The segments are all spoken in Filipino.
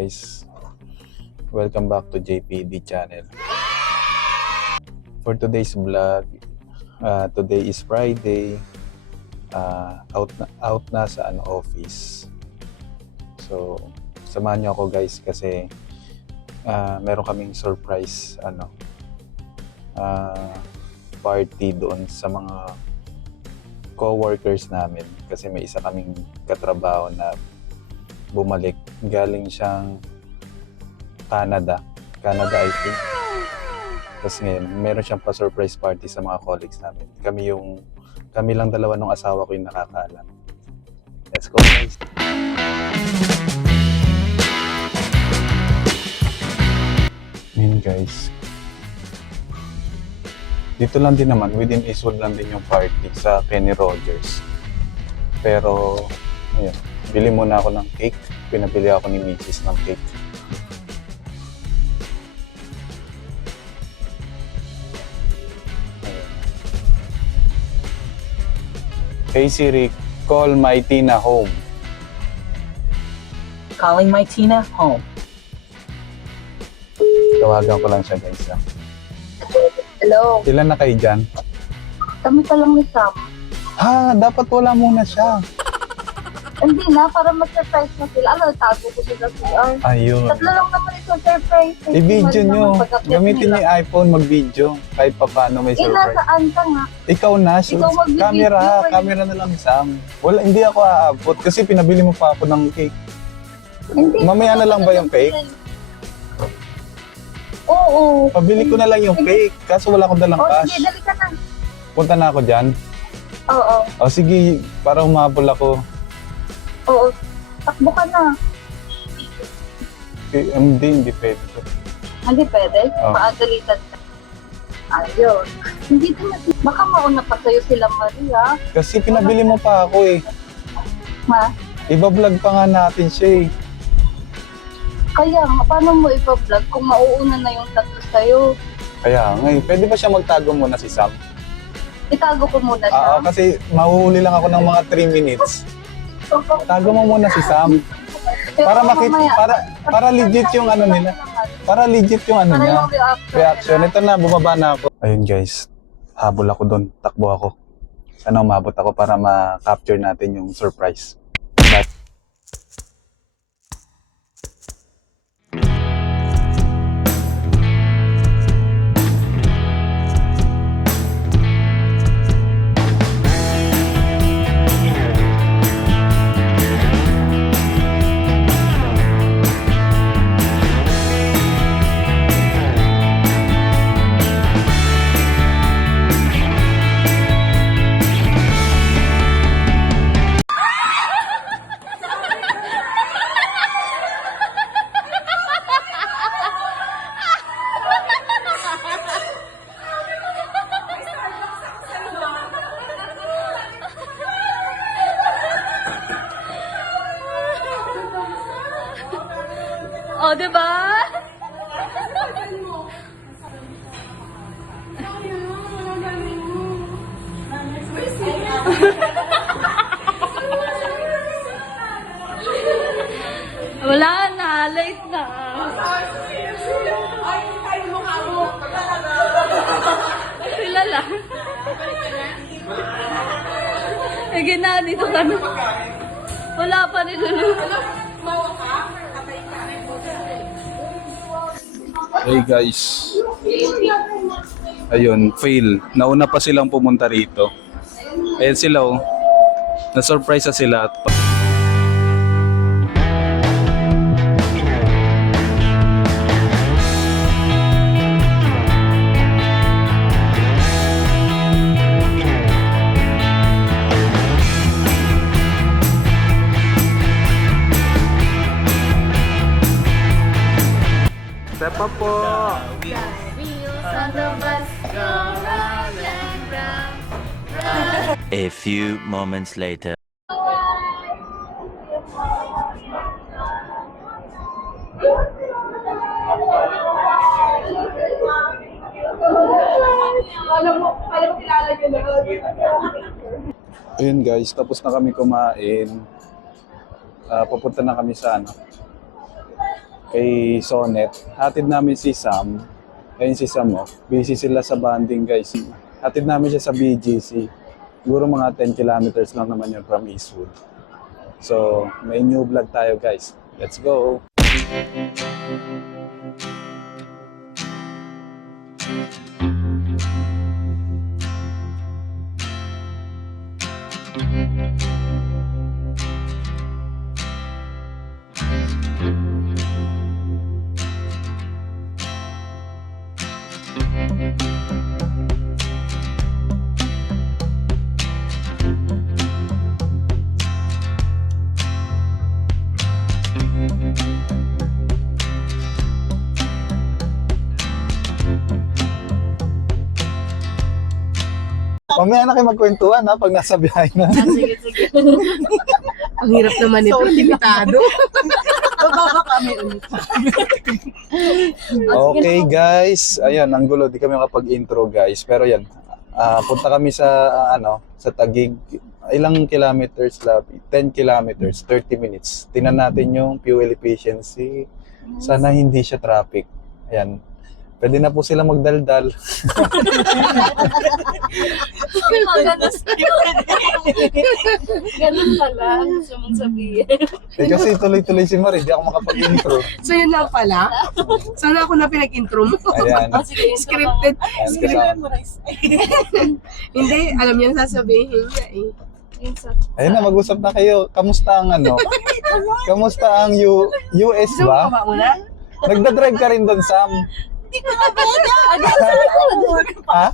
guys, welcome back to JPD channel. For today's vlog, today is Friday. Out na sa office. So samahan niyo ako guys kasi meron kaming surprise party doon sa mga co-workers namin kasi may isa kaming katrabaho na bumalik. Galing siyang Canada I think. Tapos ngayon meron siyang pa-surprise party sa mga colleagues namin. Kami lang dalawa ng asawa ko yung nakakaalam. Let's go guys! Ngayon guys, dito lang din naman, within Eastwood lang din yung party sa Kenny Rogers. Pero ayun, bili muna ako ng cake. Pinabili ako ni Mrs. ng cake. Ayun. Hey Siri, call my Tina home. Calling my Tina home. Tawagan ko lang siya guys. Hello, Ilan na kayo dyan? kami pa lang ni Sam. Ha, dapat wala muna siya. Hindi na, para ma-surprise na sila. Ano, tago ko sila CR. Ayun. Tatlo lang naman isang surprise. I-video nyo. Gamitin niyo yung iPhone mag-video. Kahit pa paano may surprise. Nasaan ka nga? Ikaw na. Ikaw mag-video. Camera na lang Sam. Wala, hindi ako aabot kasi pinabili mo pa ako ng cake. Hindi. Mamaya na lang ba yung cake? Oo. Pabili ko na lang yung cake. Kaso wala akong dalang cash. Sige, dali ka na. Punta na ako dyan. Oo. O sige, para humabol ako. Oo. Takbo ka na. Hindi pwede. Hindi pwede? Oo. Paagalitan ka. Ayun. Hindi din natin. Baka mauna pa sa'yo sila Maria. Kasi pinabili mo pa ako eh. Ma? Iba-vlog pa nga natin siya eh. Kaya nga, paano mo ipa-vlog kung mauuna na yung tatlo sa'yo? Kaya ngayon, pwede ba siya magtago muna si Sam? Itago ko muna siya. Kasi mahuhuli lang ako ng mga 3 minutes. Tago mo muna si Sam. Para makita, para legit yung ano nila. Para legit yung ano niya. Reaction. Ito na, bumaba na ako. Ayun guys, habol ako doon. Takbo ako. Sana umabot ako para ma-capture natin yung surprise. Bye. Oh, diba? Wala na, late na. Sila lang. Eh, gina, dito ka na. Wala pa rin Lulu. Hey guys. Ayun, fail. Nauna pa silang pumunta rito. Ayan sila oh. Na-surprise na sila. Step up po! A few moments later. Alam mo kilala nyo na. Ayun guys, tapos na kami kumain. Pupunta na kami sa kay Sonet. Hatid namin si Sam. Ayun si Sam, oh. Busy sila sa banding, guys. Hatid namin siya sa BGC. Siguro mga 10 kilometers lang naman yun from Eastwood. So, may new vlog tayo, guys. Let's go! Mamaya na kayo magkwentuhan ha pag nasa biyahe na. Sige, sige. Ang hirap naman ito, limitado. Bababa kami ulit. Okay guys, ayan, ang gulo, di kami makapag-intro guys. Pero yan, punta kami sa, sa Taguig. Ilang kilometers lang? 10 kilometers, 30 minutes. Tingnan natin yung fuel efficiency. Sana hindi siya traffic. Ayan. Pwede na po sila magdaldal. Ganun pala. Gusto mong sabihin. Kasi tuloy-tuloy si Marie, di ako makapag-intro. So yun lang pala. Sana ako na pinag-intro mo. Ayan. Sige, Scripted. Ayan, Hindi, alam niya ang sasabihin niya eh. Ayun na, mag-usap na kayo. Kamusta ang Kamusta ang US So, ba? baba mo na? Nagdadrive ka rin doon, Sam. Ha?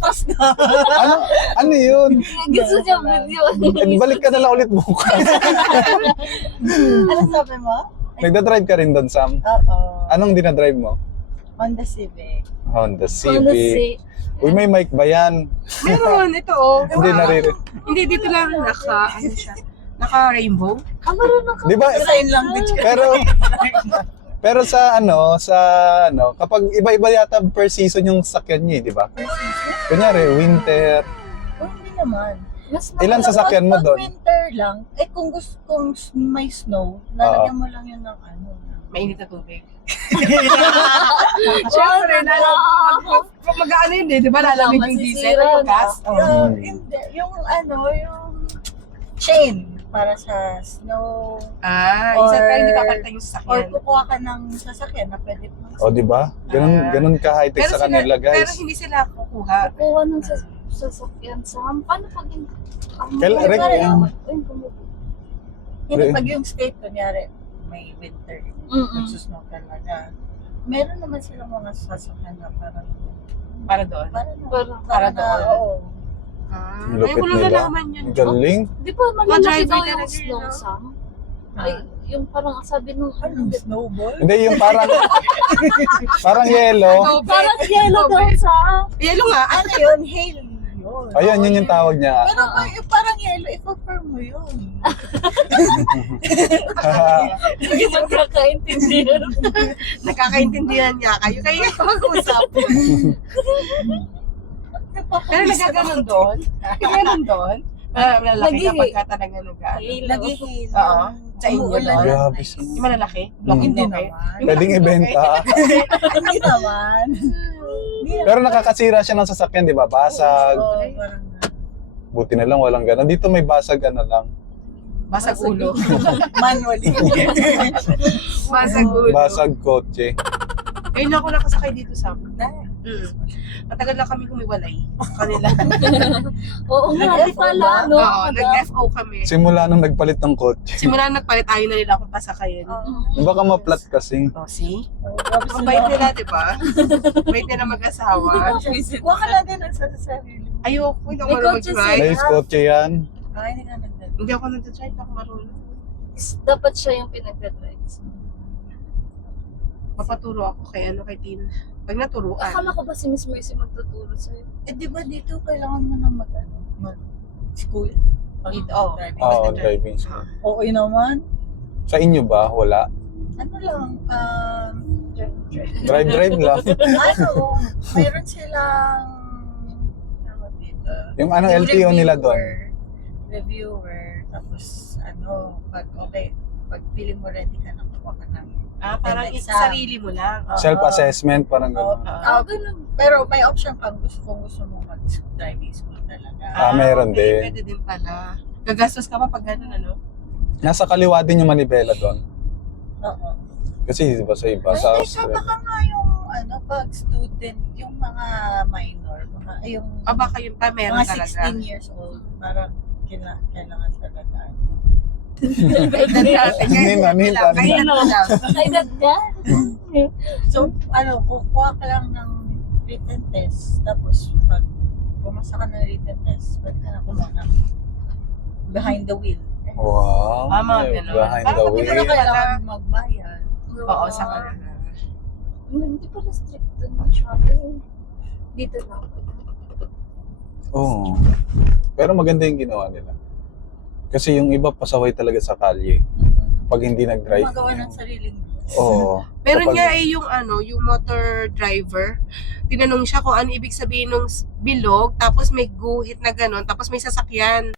Ano yun? Gusto niya video. Balik ka na lang ulit bukas. Ano sabi mo? Nagdadrive ka rin doon, Sam. Oo. Anong dinadrive mo? Honda Civic. Honda Honda Civic. Uy, may mic ba yan? Meron, ito oh. Hindi naririnig. Hindi, dito lang naka-rainbow. Di ba? Sign language ka. Pero sa kapag iba-iba yata per season yung sakyan niya, di ba? Kunyari, winter. Oh, hindi naman. Ilan sasakyan mo Pag doon? winter lang, kung may snow, lalagyan mo lang yun ng Mainit na tubig. Siyempre, mag-ano yun eh, di ba? Lalamig yung diesel o yung gas. Hindi, yung chain para sa snow. Isa tayo hindi papalitan yung Or sasakyan. kukuha ka ng sasakyan na pwede pang O, di ba? Ganun ka high-tech sa kanila, Pero guys. hindi sila kukuha. Kuha ng sasakyan sa paano pag yung Hindi, pag yung state, kunyari, may winter, nagsusnow talaga. Meron naman silang mga sasakyan na parang, Para doon. para doon. Oo. Lupit Ngayon ko lang nila. nalaman yun. Galing. Di ba malalaki driver daw talaga yung yun, snow no? sam? Ay, yung parang sabi nung Anong snowball? Hindi, yung parang yellow. parang yellow daw sa Yelo nga. Ano yun? Hail yun. Ayun, yun yung tawag niya. Pero yung parang yellow, i-confirm mo yun. hindi magkakaintindihan. Nakakaintindihan niya kayo. Kayo yung mag-usap. Pero nagaganon doon. Nagaganon doon. Malalaki kapag ka talaga nag-ano. Nag-hail. Oo. Sa inyo doon. Grabe. Yung malalaki. Block Hindi in okay. naman. Pwedeng ibenta. Hindi naman. Pero nakakasira siya ng sasakyan, di ba? Basag. Oo, parang Buti na lang walang gano'n. Dito may basag lang. Basag ulo. manually. Basag ulo. Basag kotse. Ngayon ako nakasakay dito sa matagal lang kami humiwalay. Kanila. Oo nga, di pala, no? Oo, nag-FO kami. Simula nung nagpalit ng kotse. Simula nagpalit, ayaw na nila akong pasakayin. Baka ma-flat kasi. Oh, see? Ang bait nila, di ba? Bait nila mag-asawa. Huwag ka lang din nagsasarili. Ayoko, hindi ako May marunong kotse mag-drive. May kotse yan. Ay, hindi nga nagdala. Hindi ako nag-drive, ako marunong. Dapat siya yung pinagdadrive. Mapaturo ako kay kay Tina. Pag naturuan. Akala ko ba si Miss Mercy magtuturo sa'yo? Di ba dito kailangan mo na mag-school? Oo. Oo, driving school. Oo naman. Sa inyo ba? Wala? Ano lang, Drive lang. mayroon silang tawag dito, Yung LTO nila doon. reviewer, tapos pag okay, pag feeling mo ready ka na, kuha ka ng Parang exam. sarili mo lang. Self-assessment, parang Oo. gano'n. Ganun. Pero may option kang kung gusto mo mag-driving school talaga. Meron din. Pwede din pala. Gagastos ka pa pag gano'n, ano? Nasa kaliwa din yung manibela doon. Oo. Kasi di ba sa iba, Ay, sa ay, Australia. baka nga yung pag student, yung mga minor, yung Baka yun pa meron mga talaga. 16 years old, parang kailangan talaga. Nina. Ay, dagdag. So, kukuha ka lang ng written test, tapos pag pumasa ka ng written test, pwede ka na kumuha ng behind the wheel. Wow. Mga ganun. Behind the Parang Hindi wheel. mo na kailangan magbayad. Oo, sa kanila. Hindi pala strict doon ng travel. Dito lang. Oo. Pero maganda yung ginawa nila. Kasi yung iba pasaway talaga sa kalye. Pag hindi nag-drive. Gumagawa ng sariling Oo. Meron Kapag- nga yung motor driver, tinanong siya kung ano ibig sabihin ng bilog, tapos may guhit na gano'n, tapos may sasakyan.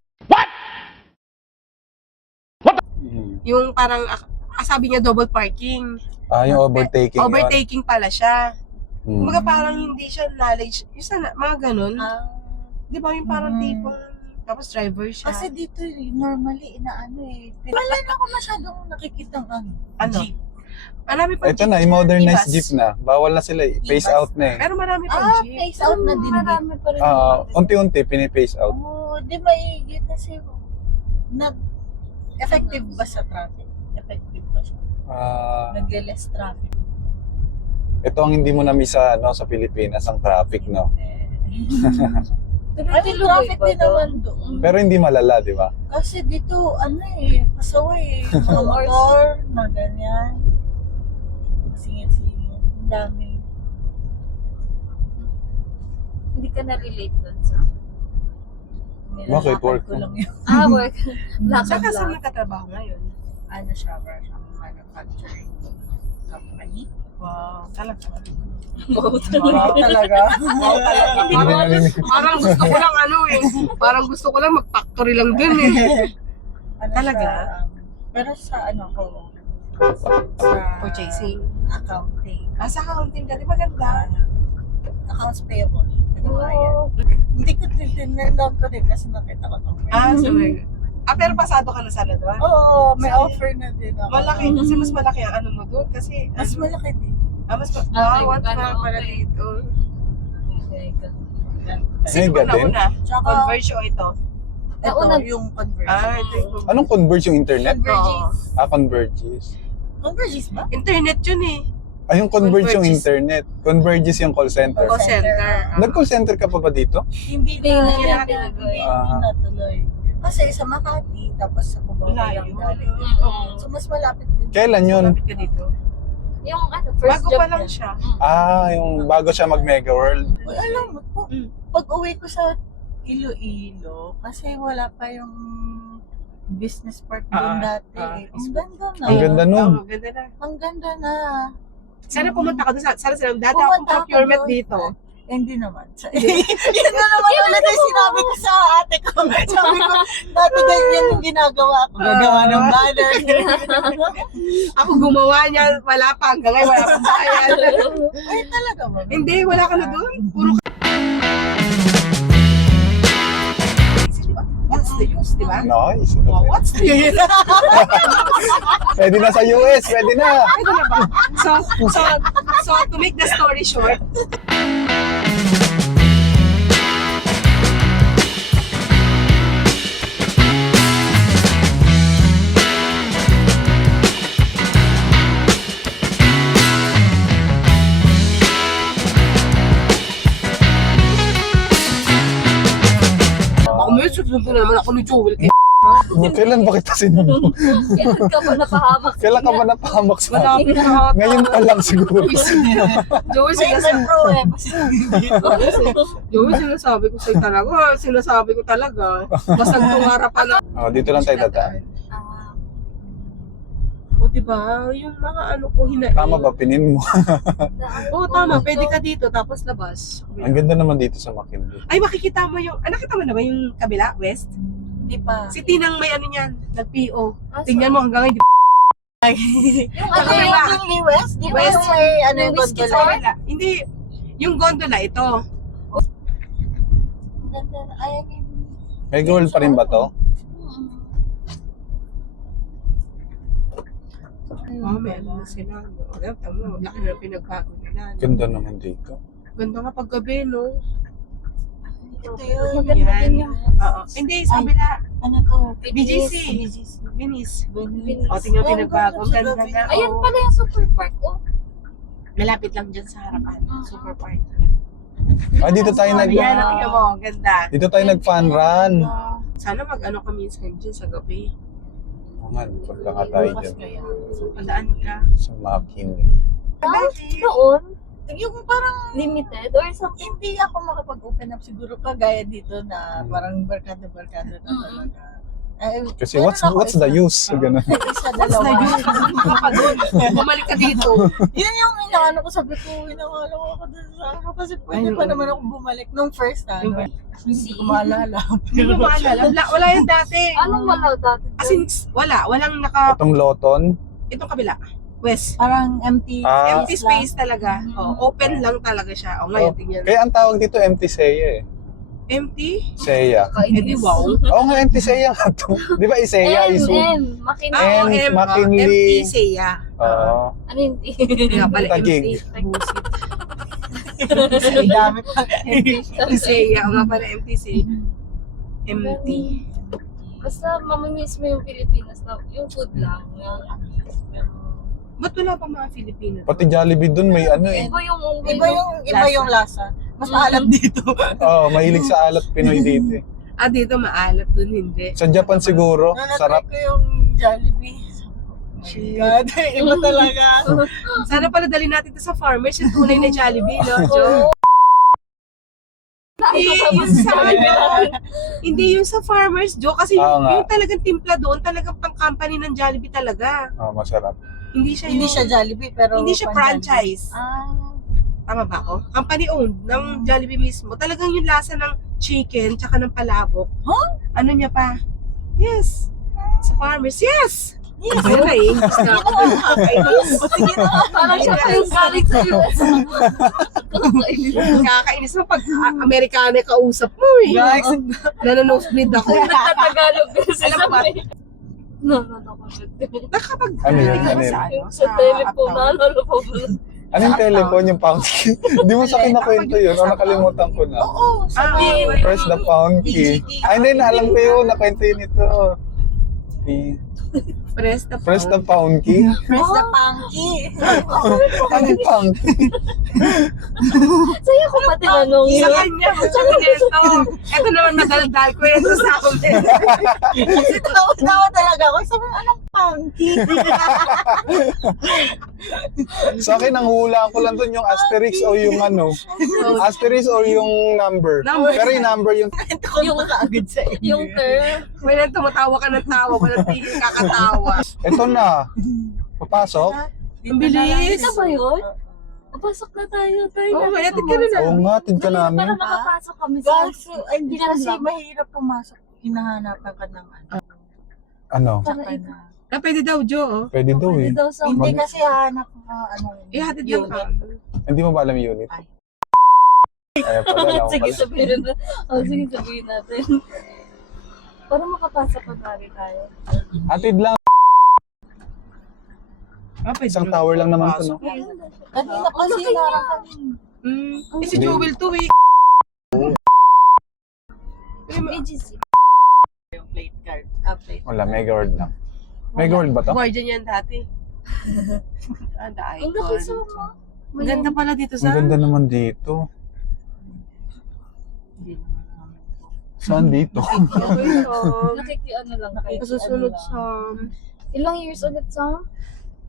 Mhm. Yung parang, sabi niya double parking. Yung overtaking. yun. Overtaking pala siya. Hmm. Kumbaga parang hindi siya knowledge, yung mga gano'n. Di ba yung parang Mm. tipong, tapos driver siya. Kasi dito normally wala na ako masyadong nakikitang Ano? jeep. Marami pang Ito na, jeep i-modernize ibas. jeep na. Bawal na sila. Phase Ibas out na eh. Pero marami pang jeep. Face out na din. Marami pa rin. Unti-unti, pini-phase out. Di ba yun kasi effective ba sa traffic? Effective ba siya? Nag-less traffic. Ito ang hindi mo na-miss sa Pilipinas, ang traffic, no? May traffic din naman doon. Pero hindi malala, di ba? Kasi dito, pasaway. Mga motor na ganyan. Singit-singit. Ang dami. Hindi ka na-relate doon sa... Bakit? Nilalakad Work ko lang yun. Work. Saan ka Lakad lang. nagtatrabaho ngayon? Siya, manufacturing company. Wow, talaga. Wow, Wow, talaga? Hindi narinig. Parang gusto ko lang parang gusto ko lang mag-factory lang dun eh. Talaga? Siya, pero sa sa Purchasing. accounting. Sa accounting ka, di maganda. Accounts payable. Wow. Hindi ko tinanong ko din kasi nakita ko itong Sorry. Pero pasado ka na sana doon? Oo, may offer na din ako. Malaki, kasi mas malaki ang ano mo doon. Kasi, Mas malaki din. mas Okay, what gano'n, pala okay. dito. Ay, ganun. Una, Tsaka, Converge o ito? Nauna- ito yung Converge. Ito yung Anong converge yung internet? Converges. Converges. Converges ba? Internet yun eh. Yung converge yung Converges. internet. Converges yung call center. Call center. Nag-call center ka pa ba dito? Hindi Hindi na na tinatuloy. hindi natuloy. Kasi sa Makati, tapos sa Cubao Layo. lang galing. Oo. So mas malapit din. Kailan yun? Malapit ka dito. Yung first Bago job pa lang niya. siya. Yung bago siya mag-Mega World. Uy, alam mo po, pag uwi ko sa Iloilo, kasi wala pa yung business park doon dati. Ang ganda na. Ang ganda nun. Oo, ganda na. Ang ganda na. Sana pumunta ka doon. Sana sila, dati Pumunta akong ako procurement doon. dito. Hindi naman. Yan na naman ulit yung sinabi ko sa ate ko. Sabi ko, dati ganyan yung ginagawa ko. Gagawa ng banner. Ako gumawa niya, wala pa. Hanggang ngayon, wala pang bayan. Ay, talaga ba? Hindi, wala ka na doon. Puro What's the use, di ba? Nice. Oh, what's the use? Pwede na sa US. Pwede na. Ito na ba? So, to make the story short, ako may susunod na naman ako ni Joel. Kailan ba kita sinubo? Kailan ka ba napahamak? Kailan ka ba napahamak sa akin? Malapit na ako. Ngayon pa lang siguro. Joel, Joel, sinasabi ko sa'yo talaga. Sinasabi ko talaga. Basag tong harapan na. Dito lang tayo dadaan. O diba, yung mga ano ko hinain. Tama ba? Pinin mo. Oo, tama. Pwede ka dito, tapos labas. Ang ganda naman dito sa McKinley. Ay, makikita mo yung, nakita mo na ba yung kabila, west? Hindi pa. Si Tinang may ano niyan, nag-PO. Ah, Tingnan mo hanggang ngayon, Yung Sa ano kabila. Yung West, di ba West. yung may ano yung Whiskey gondola? Wala. Hindi. Yung gondola ito. Ganda na. Ayan yung... May gold pa rin ba to? Oh, may ano na sila. Tama, laki na pinagbago nila. Ganda naman dito. Ganda nga paggabi, no? Ito yun. Maganda Yan. din yung Oo. Hindi, sabi na, Ano to? BGC. Venice. O, tingnan pinagbago. Ang ganda na. Ayun oh. pala yung super park, oh. Malapit lang dyan sa harapan. Super park. Ah, dito tayo nag... Ayan, tingnan mo. Ang ganda. Dito tayo nag-fun run. Sana mag-ano ka minsan dyan sa gabi. Oo nga, punta nga tayo Bukas dyan. kaya. Palaan ka. Sa McKinley. Bakit? Doon, Yung parang limited or something. hindi ako makapag-open up siguro kagaya dito na parang barkada-barkada na talaga. Kasi what's the use? Ganun. Isa, What's the dalawa. use? Ka doon. Bumalik ka dito. Yun yung inaano ko, sabi ko, inawala ko ako dun sa ano kasi pwede pa naman ako bumalik nung first time. Hindi ko maalala. Hindi mo maalala. Wala yan dati. Anong wala dati? As in, wala. Walang naka... Itong Loton. Itong kabila. West. Parang empty Ah. Empty space talaga. Oh, open lang talaga siya. O ngayon, tingnan. Kaya ang tawag dito empty Seiya eh. Empty? Seiya. Eh di wow. Oo nga, empty Seiya nga to. Di ba Isaiah is... Makinig. Ah, And M. McKinley. Empty Seiya. Oo. Ano yung di? Nga pala, Tagig. Busit. Ang dami pa. Empty Seiya. O nga pala, empty Seiya. Empty. Basta mamimiss mo yung Pilipinas na yung food lang. Yung, Ba't wala pa mga Filipino? Pati Jollibee dun may ano eh. Iba yung lasa. Mas maalam dito. Oo, mahilig sa alat Pinoy dito eh. Ah, dito maalat dun, hindi. Sa Japan siguro, sarap. Nanatry ko yung Jollibee. God, iba talaga. Sana pala dali natin ito sa farmers, yung tunay na Jollibee, no? Joe? Hindi yung sa hindi yung sa farmers, Joe, kasi Oo nga. yung talagang timpla doon, talagang pang company ng Jollibee talaga. Oo, masarap. Hindi siya Hindi yung, siya Jollibee, pero hindi siya pan-Jollibee. franchise. Ah. Tama ba ako? Company owned ng Jollibee mismo. Talagang yung lasa ng chicken tsaka ng palabok. Huh? Ano niya pa? Yes. Sa farmers. Yes! Yes. Ayun na eh. English na ako. Kakainis. Sige na. Parang siya pa yung galing sa US. Kakainis mo pag Amerikano kausap mo eh. Guys. Nanonosebleed ako. Nagtatagalog kasi Alam mo ba? Nakapag Ano yun? Ka Ano ba yun? sa ano? sa telephone, uptown? naalala ko ba? Anong telephone yung pound key? Di mo sa kinakwento yun. O nakalimutan ko na. Oo, sabi. Press the pound key. Ay, hindi na. Alam ko yun. Nakwento yun ito. Press the Pound key. Press the punky. Ano yung pound key? Sa'yo ko pa tinanong Sa yun. kanya, sabi nito. Ito naman madaldal ko yun sa amin. Tawa talaga ako. Sabi, anong punky? Sa akin, ang hula ko lang dun yung asterisk o yung ano. Asterisk o yung number. Number. Pero yung number yung... Ito ko makaagad sa inyo. Yung term. May nang tumatawa ka ng tawa, walang tigil kakatawa. Ito na. Papasok? Ang bilis. Ito ba yun? Papasok na tayo. Oo, may atid ka na na. Oo nga, tin ka namin. Para makapasok kami sa... Gaso, ay, hindi kasi mahirap pumasok. Hinahanapan ka ng ano. Ano? Para Tsaka ito. na. Ah, pwede daw, Joe. oh. Pwede daw eh. Pwede daw sa... Hindi kasi hahanap ko ano. Ihatid lang ka. Hindi mo ba alam yung unit? Ay. Kaya pala, ako Sige, pala. sabihin na. Sige, sabihin natin. Para makapasok na tayo. Atid lang. Ah, pwede Isang lang. tower lang naman to, no? Kanina kasi narang kami. Eh, si Jewel to eh. BGC. Yung plate card. Plate. Wala, mega word lang. Mega word ba to? Guardian yan dati. Ah, the Ang laki sa icon. mga. Ang ganda pala dito Ang sa... ganda naman dito. Saan dito? Okay, so... Nakikiano lang kayo. Masusunod sa... Ilang years ulit sa?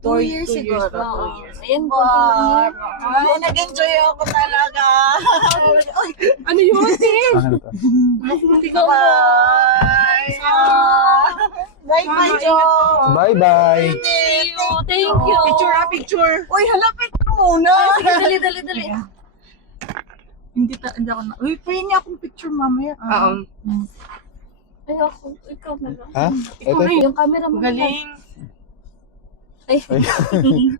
2 years two years siguro. pa. 2 years. Ayan, Wow. konting Ay, nag-enjoy ako talaga. Oy, Ano yun? Ano to? Hindi ka ba? bye. Bye-bye, Joe. Bye-bye! See you. Thank you. Picture ah, picture. Uy, halapit ka muna. Sige, dali. Hindi ako na. Uy, pwede niya akong picture mamaya. Oo. Ay, ako. Ikaw na lang. Ha? Ikaw Ito, na yun. Yung camera mo. Galing. Ay.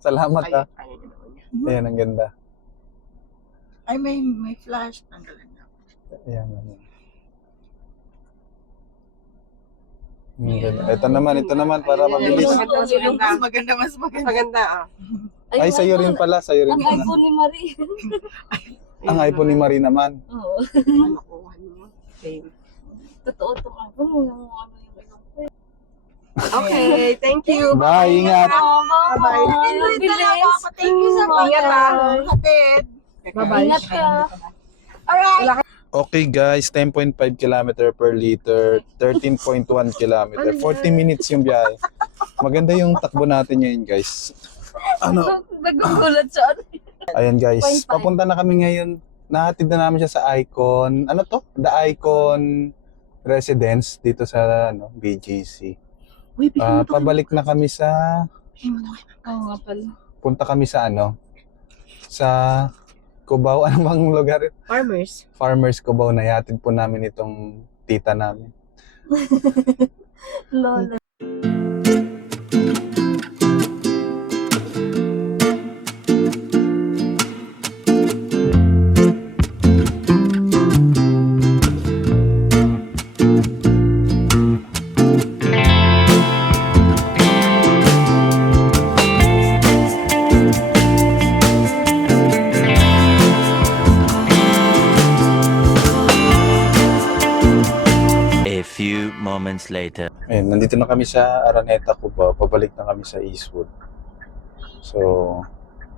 Salamat Ay, ah. ano naman yan. Ayan, ang ganda. Ay, may flash. Tanggalin na. Ayan, ayan. Ang ganda. Ito naman para Ayan, mabilis. maganda, mas maganda. Mas maganda, mas maganda. Maganda, ah. Ay, sa'yo rin pala. Sa'yo rin Ang pala. iPhone ni Marie. Ang iPhone ni Marie naman. Oo. Ano, kuha niyo. Okay. Totoo itong iPhone. Yung ano yung ilong ko. Okay, thank you. Bye, ingat. Bye-bye. Ang bilis. Thank you sa Ingat, ah. hatid. Bye-bye. Ingat ka. Alright. Okay guys, 10.5 km per liter, 13.1 km, 40 minutes yung biyahe. Maganda yung takbo natin ngayon guys. Ano? Nagugulat siya. Ayan guys, 0.5. papunta na kami ngayon. Nahatid na namin siya sa Icon. Ano to? The Icon Residence dito sa BGC. Pabalik na kami sa... Oo nga pala. Punta kami sa sa Cubao. Ano bang lugar? Farmers. Farmers Cubao. Nahatid po namin itong tita namin. Lola. A few moments later. Ayun, nandito na kami sa Araneta Cubao. Pabalik na kami sa Eastwood. So,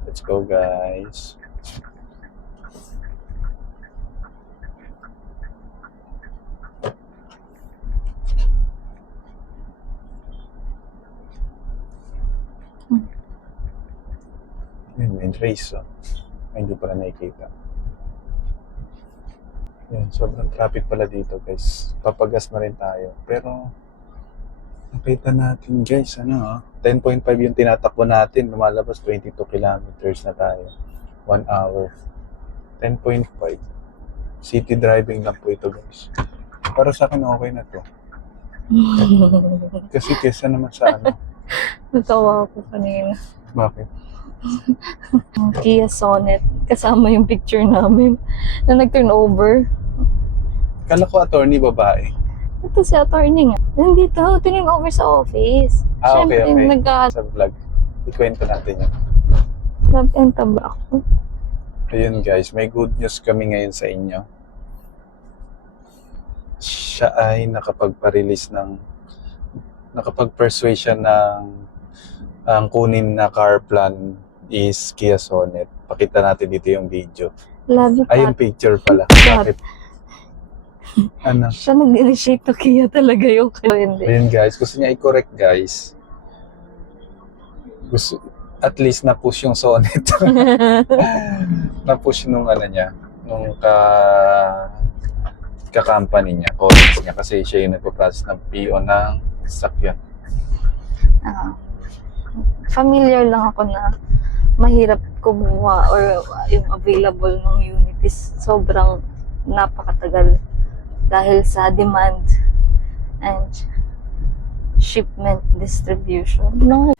let's go guys. Ayun, may race Ay, hindi pala nakikita. Yan, sobrang traffic pala dito guys. Papagas na rin tayo. Pero, nakita natin guys, 10.5 yung tinatakbo natin. Lumalabas 22 kilometers na tayo. 1 hour. 10.5. City driving lang po ito guys. Para sa akin okay na to. Kasi kesa naman sa Natawa ako kanina. Bakit? Ang Kia Sonet. Kasama yung picture namin na nag-turn over. Kala ko attorney babae. Ito si attorney nga. Nandito, turn over sa office. Ah, okay, okay. Nagka-love Sa vlog. Ikwento natin yun. and tobacco. Ayun guys, may good news kami ngayon sa inyo. Siya ay nakapag-persuade siya ng ang kunin na car plan is Kia Sonet. Pakita natin dito yung video. Love you, Ay, yung Pat. picture pala. Pat. Bakit? Ano? Siya nag-initiate to Kia talaga yung hindi. Ayun guys, gusto niya i-correct guys. Gusto, at least na-push yung Sonet. Na-push nung niya, nung ka-company niya, colleagues niya, kasi siya yung nagpo-process ng PO ng sakyan. Familiar lang ako na mahirap kumuha or yung available ng unit is sobrang napakatagal dahil sa demand and shipment distribution. No.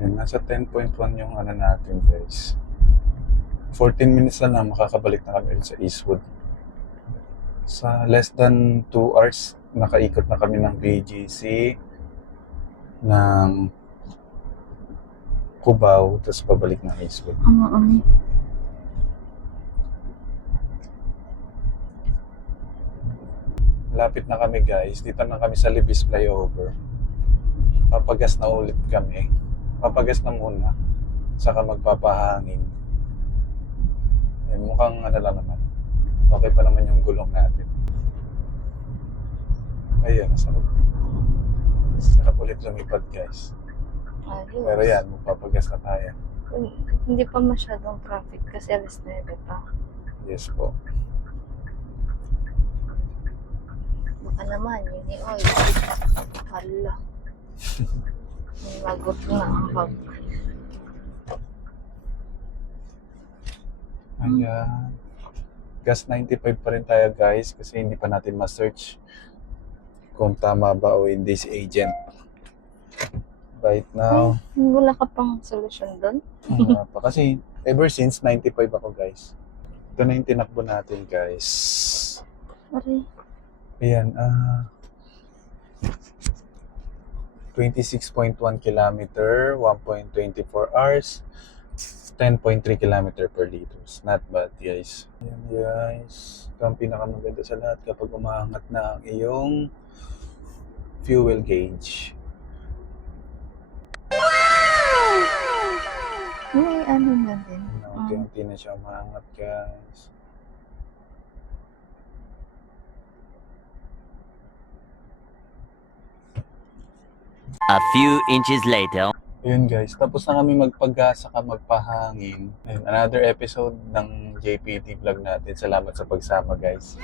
Yun, nasa 10.1 yung natin guys. 14 minutes na lang makakabalik na kami sa Eastwood. Sa less than 2 hours, nakaikot na kami ng BGC, ng Cubao, tapos pabalik ng Eastwood. Lapit na kami guys, dito na kami sa Libis Flyover. Papagas na ulit kami. Papagas na muna. Saka magpapahangin. Mukhang lang naman. Okay pa naman yung gulong natin. Ayan, sarap ulit lumipad guys. Ayos. Pero yan, magpapagas na tayo. Hindi pa masyadong traffic kasi alas 9 pa. Yes po. Baka naman, yun eh, oy. Hala. May lagot na ang bag. Ayan. Gas 95 pa rin tayo guys kasi hindi pa natin ma-search kung tama ba o hindi si agent. Right now, Wala ka pang solusyon doon? wala pa. Kasi ever since 95 ako guys. Ito na yung tinakbo natin guys. Aray. Ayan, 26.1 kilometer, 1.24 hours, 10.3 kilometer per liters. Not bad guys. Ayan guys. Ito ang pinakamaganda sa lahat kapag umaangat na ang iyong fuel gauge. May ano na din. Unti-unti na siya umaangat guys. A few inches later. Ayun guys, tapos na kami magpagasa ka magpahangin. Ayun, another episode ng JPT vlog natin. Salamat sa pagsama guys.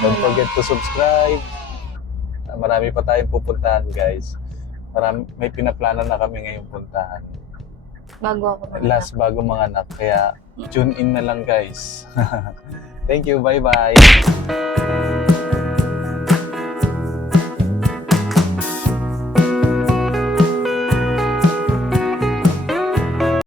Don't forget to subscribe. Marami pa tayong pupuntahan guys. May pinaplano na kami ngayong puntahan. Bago ako na. Last bago mga anak. Kaya tune in na lang guys. Thank you. Bye-bye.